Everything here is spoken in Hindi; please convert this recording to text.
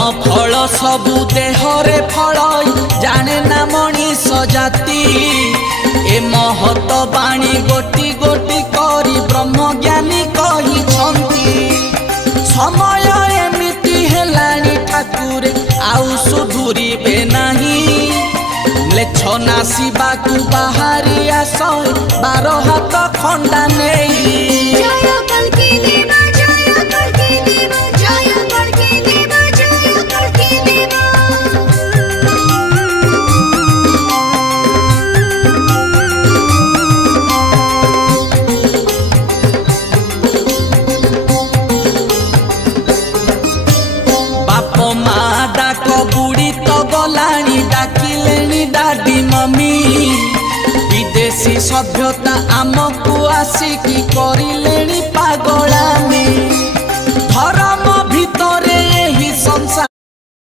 फल सबु देहरे फल जाने ना मनीष जाति ए महत बाणी गोटी गोटी करी ब्रह्म ज्ञानी कही समय एमिति हेलानी ठाकुर आउ सुधुरीबे नहीं लेछ नासिबा को बाहरी आस 12 हाथ खंडा नहीं डाडी मम्मी विदेशी सभ्यता आमको आसिकी करिलेनी पागलामी।